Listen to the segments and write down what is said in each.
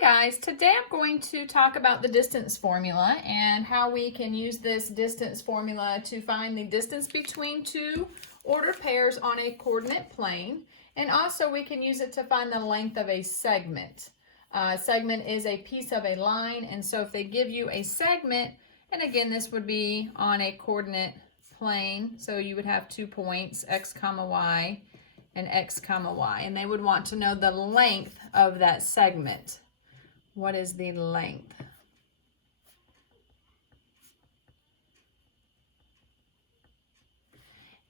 Guys, today I'm going to talk about the distance formula and how we can use this distance formula to find the distance between two ordered pairs on a coordinate plane, and also we can use it to find the length of a segment. Segment is a piece of a line, and so if they give you a segment, and again this would be on a coordinate plane, so you would have 2 points, x comma y and x comma y, and they would want to know the length of that segment. What is the length?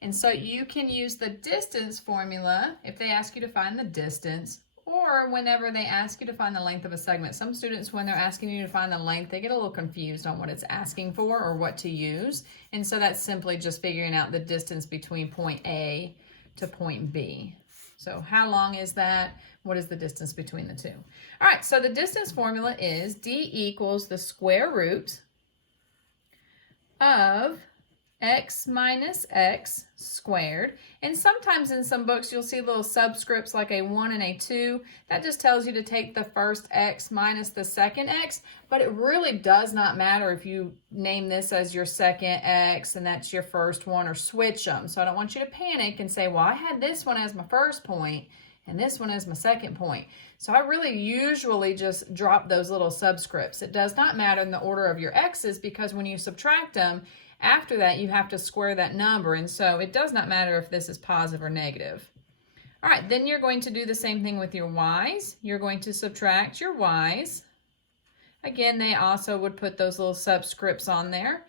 And so you can use the distance formula if they ask you to find the distance, or whenever they ask you to find the length of a segment. Some students, when they're asking you to find the length, they get a little confused on what it's asking for or what to use. And so that's simply just figuring out the distance between point A to point B. So how long is that? What is the distance between the two? All right, so the distance formula is D equals the square root of x minus x squared. And sometimes in some books you'll see little subscripts like a 1 and a 2. That just tells you to take the first x minus the second x, but it really does not matter if you name this as your second x and that's your first one, or switch them. So I don't want you to panic and say, well, I had this one as my first point and this one as my second point. So I really usually just drop those little subscripts. It does not matter in the order of your x's, because when you subtract them, after that, you have to square that number, and so it does not matter if this is positive or negative. All right, then you're going to do the same thing with your y's. You're going to subtract your y's. Again, they also would put those little subscripts on there.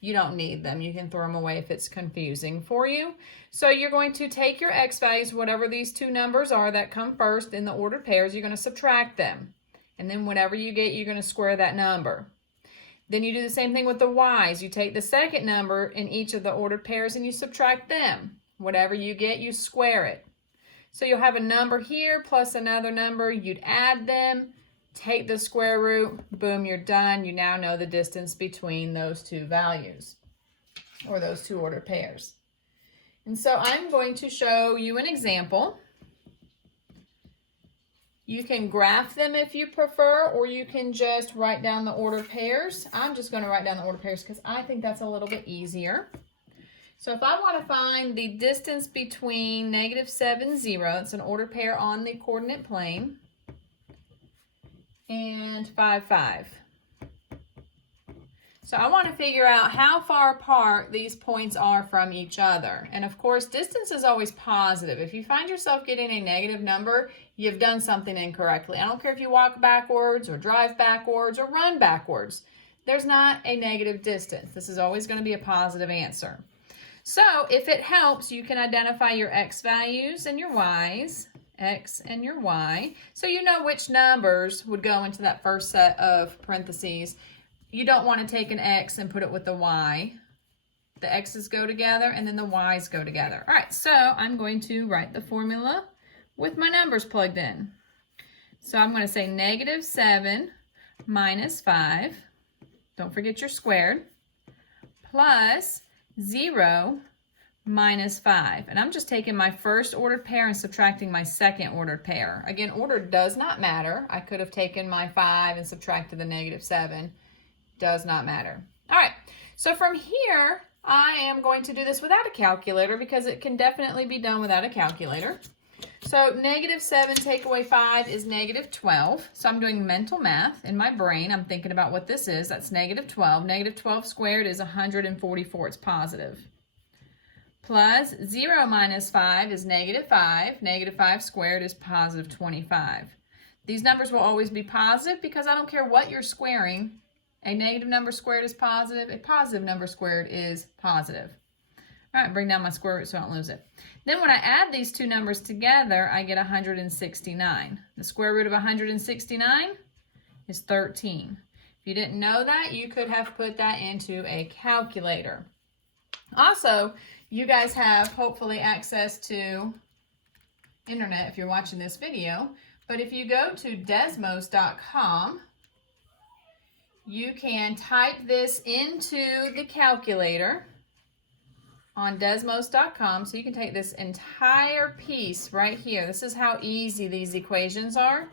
You don't need them. You can throw them away if it's confusing for you. So you're going to take your x values, whatever these two numbers are that come first in the ordered pairs, you're going to subtract them. And then whatever you get, you're going to square that number. Then you do the same thing with the y's. You take the second number in each of the ordered pairs and you subtract them. Whatever you get, you square it. So you'll have a number here plus another number. You'd add them, take the square root, boom, you're done. You now know the distance between those two values, or those two ordered pairs. And so I'm going to show you an example. You can graph them if you prefer, or you can just write down the ordered pairs. I'm just going to write down the ordered pairs because I think that's a little bit easier. So if I want to find the distance between -7, 0, it's an ordered pair on the coordinate plane, and 5, 5. So I want to figure out how far apart these points are from each other. And of course, distance is always positive. If you find yourself getting a negative number, you've done something incorrectly. I don't care if you walk backwards or drive backwards or run backwards. There's not a negative distance. This is always going to be a positive answer. So if it helps, you can identify your x values and your y's, x and your y, so you know which numbers would go into that first set of parentheses. You don't want to take an x and put it with the y. The x's go together and then the y's go together. All right, so I'm going to write the formula with my numbers plugged in. So I'm going to say -7 minus 5, don't forget your squared, plus 0 minus 5. And I'm just taking my first ordered pair and subtracting my second ordered pair. Again, order does not matter. I could have taken my 5 and subtracted the -7. Does not matter. All right, so from here, I am going to do this without a calculator because it can definitely be done without a calculator. So -7 take away 5 is -12. So I'm doing mental math in my brain. I'm thinking about what this is. That's -12. -12 squared is 144. It's positive. Plus 0 minus 5 is -5. -5 squared is positive 25. These numbers will always be positive because I don't care what you're squaring. A negative number squared is positive. A positive number squared is positive. All right, bring down my square root so I don't lose it. Then when I add these two numbers together, I get 169. The square root of 169 is 13. If you didn't know that, you could have put that into a calculator. Also, you guys have hopefully access to internet if you're watching this video, but if you go to desmos.com, you can type this into the calculator on desmos.com. So you can take this entire piece right here. This is how easy these equations are.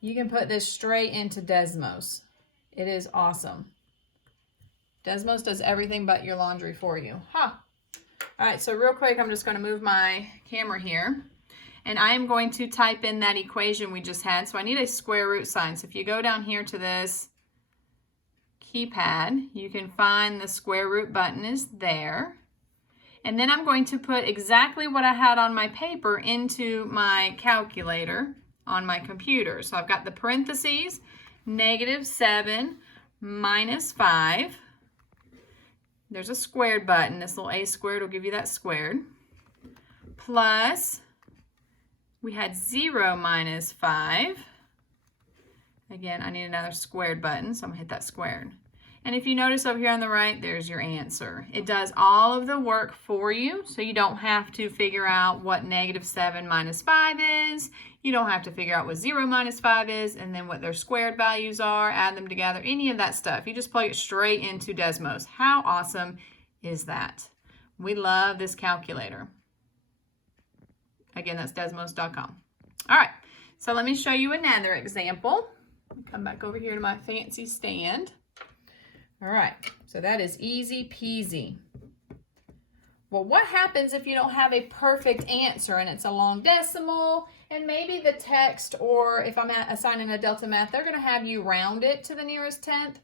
you can put this straight into Desmos. It is awesome. Desmos does everything but your laundry for you. Huh. All right, so real quick, I'm just going to move my camera here. And I am going to type in that equation we just had. So I need a square root sign. So if you go down here to this keypad, you can find the square root button is there. And then I'm going to put exactly what I had on my paper into my calculator on my computer. So I've got the parentheses, -7 minus 5. There's a squared button. This little a squared will give you that squared. Plus, we had 0 minus 5. Again, I need another squared button, so I'm going to hit that squared. And if you notice over here on the right, there's your answer. It does all of the work for you, so you don't have to figure out what -7 minus 5 is. You don't have to figure out what 0 minus 5 is, and then what their squared values are, add them together, any of that stuff. You just plug it straight into Desmos. How awesome is that? We love this calculator. Again, that's desmos.com. All right, so let me show you another example. Come back over here to my fancy stand. All right, so that is easy peasy. Well, what happens if you don't have a perfect answer and it's a long decimal, and maybe the text, or if I'm assigning a Delta Math, they're going to have you round it to the nearest tenth,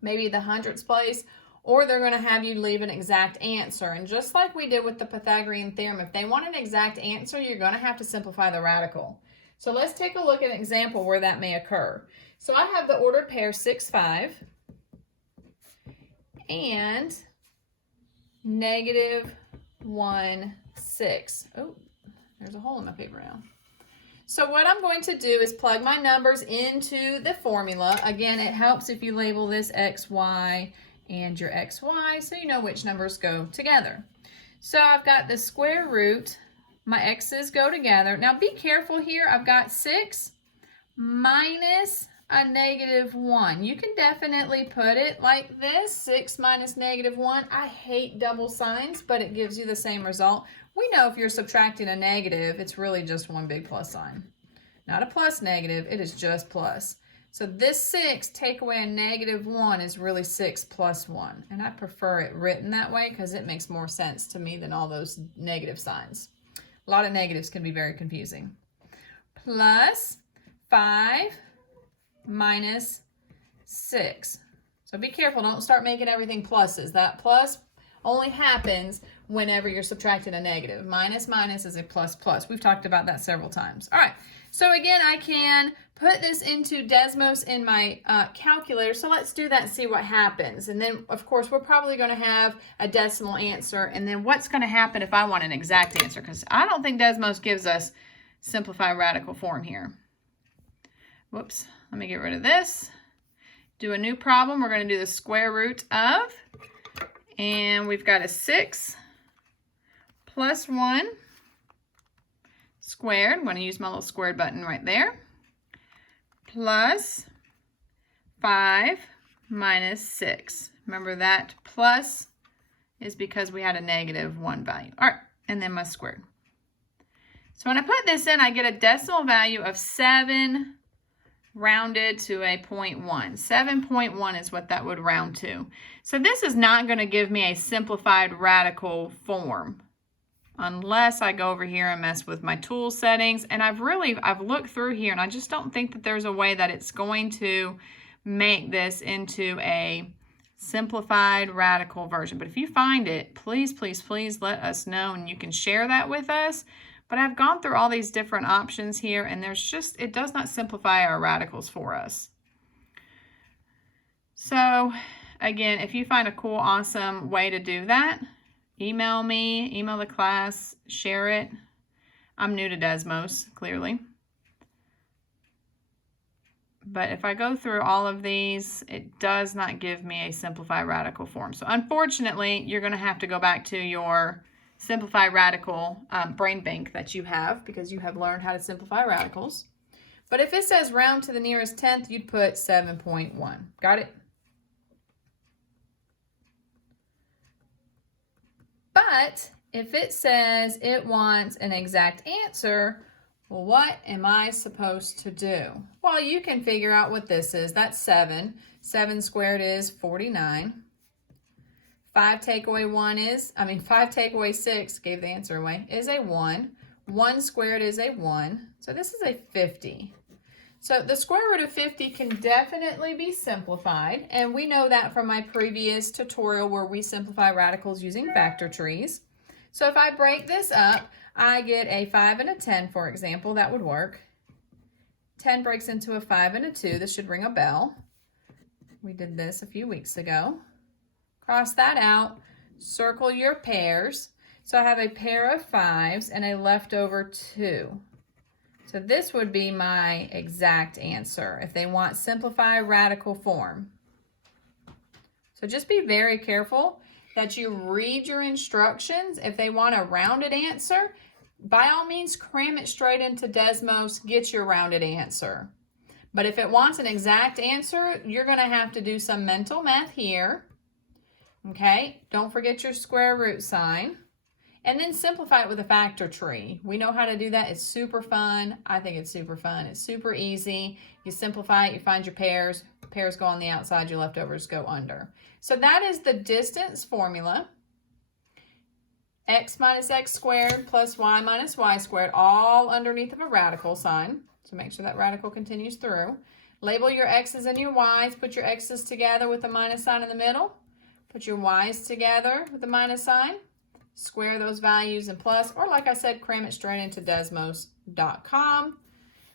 maybe the hundredths place, or they're going to have you leave an exact answer. And just like we did with the Pythagorean theorem, if they want an exact answer, you're going to have to simplify the radical. So let's take a look at an example where that may occur. So I have the ordered pair 6, 5 and -1, 6. Oh, there's a hole in my paper now. So what I'm going to do is plug my numbers into the formula. Again, it helps if you label this X, Y, and your XY, so you know which numbers go together. So I've got the square root. My x's go together. Now be careful here. I've got 6 minus a -1. You can definitely put it like this, 6 minus -1. I hate double signs, but it gives you the same result. We know if you're subtracting a negative, it's really just one big plus sign. Not a plus negative, it is just plus. So this 6, take away a -1, is really 6 plus 1. And I prefer it written that way because it makes more sense to me than all those negative signs. A lot of negatives can be very confusing. Plus 5 minus 6. So be careful, don't start making everything pluses. That plus only happens whenever you're subtracting a negative. Minus is a plus plus. We've talked about that several times. All right, so again, I can put this into Desmos in my calculator. So let's do that and see what happens. And then, of course, we're probably going to have a decimal answer. And then what's going to happen if I want an exact answer? Because I don't think Desmos gives us simplified radical form here. Whoops, let me get rid of this. Do a new problem. We're going to do the square root of, and we've got a 6 plus 1 squared. I'm going to use my little squared button right there. Plus 5 minus 6. Remember that plus is because we had a -1 value. All right, and then my squared. So when I put this in, I get a decimal value of 7 rounded to a 0.1. 7.1 is what that would round to. So this is not going to give me a simplified radical form unless I go over here and mess with my tool settings. And I've looked through here, and I just don't think that there's a way that it's going to make this into a simplified radical version. But if you find it, please, please, please let us know, and you can share that with us. But I've gone through all these different options here, and it does not simplify our radicals for us. So again, if you find a cool, awesome way to do that, email me, email the class, share it. I'm new to Desmos, clearly. But if I go through all of these, it does not give me a simplified radical form. So unfortunately, you're going to have to go back to your simplified radical brain bank that you have, because you have learned how to simplify radicals. But if it says round to the nearest tenth, you'd put 7.1. Got it? But if it says it wants an exact answer, Well, what am I supposed to do? Well, you can figure out what this is. That's 7. 7 squared is 49. 5 take away 6, gave the answer away, is a 1. 1 squared is a 1. So this is a 50. So the square root of 50 can definitely be simplified. And we know that from my previous tutorial where we simplify radicals using factor trees. So if I break this up, I get a 5 and a 10, for example. That would work. 10 breaks into a 5 and a 2. This should ring a bell. We did this a few weeks ago. Cross that out. Circle your pairs. So I have a pair of 5s and a leftover 2. So this would be my exact answer if they want simplify radical form. So just be very careful that you read your instructions. If they want a rounded answer, by all means, cram it straight into Desmos, get your rounded answer. But if it wants an exact answer, you're going to have to do some mental math here. Okay, don't forget your square root sign. And then simplify it with a factor tree. We know how to do that. It's super fun. I think it's super fun. It's super easy. You simplify it, you find your pairs. Pairs go on the outside, your leftovers go under. So that is the distance formula. X minus x squared plus y minus y squared, all underneath of a radical sign. So make sure that radical continues through. Label your x's and your y's. Put your x's together with a minus sign in the middle. Put your y's together with a minus sign. Square those values in plus, or like I said, cram it straight into Desmos.com.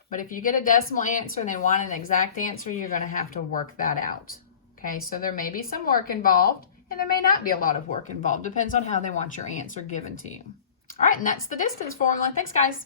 But if you get a decimal answer and they want an exact answer, you're going to have to work that out. Okay, so there may be some work involved. And there may not be a lot of work involved. Depends on how they want your answer given to you. All right, and that's the distance formula. Thanks, guys.